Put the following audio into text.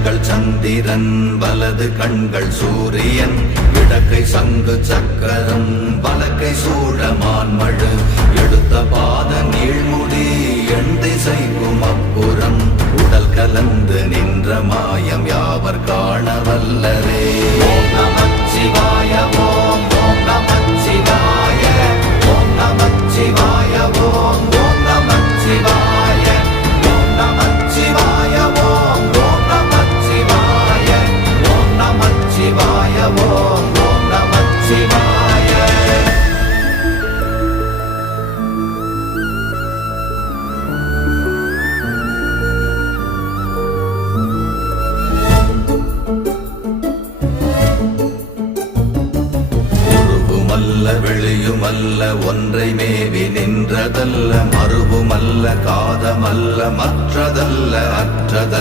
கண்கள் சந்திரன் வலது கண்கள் சூரியன் இடக்கை சங்கு சக்கரம் வலக்கை சூழமான்மழு எடுத்த பாத நீழ்முடி எண் திசைக்கும் அப்புறம் உடல் கலந்து நின்ற மாயம் யாவர் காண வல்லரே. ஓம் நமச்சிவாய ஓம் ஓம் நமச்சிவாய ஓம் நமச்சிவாய ஓம் ஓம் நமச்சிவாய ஓம் நமச்சிவாய ஓம் ஓம் நமச்சிவாய ஓம் நமச்சிவாய ஓம் ஓம் நமச்சிவாய. வெளியுமல்ல ஒன்றை மேவி நின்றதல்ல மறுவுமல்ல காதமல்ல மற்றதல்ல அற்றதல்ல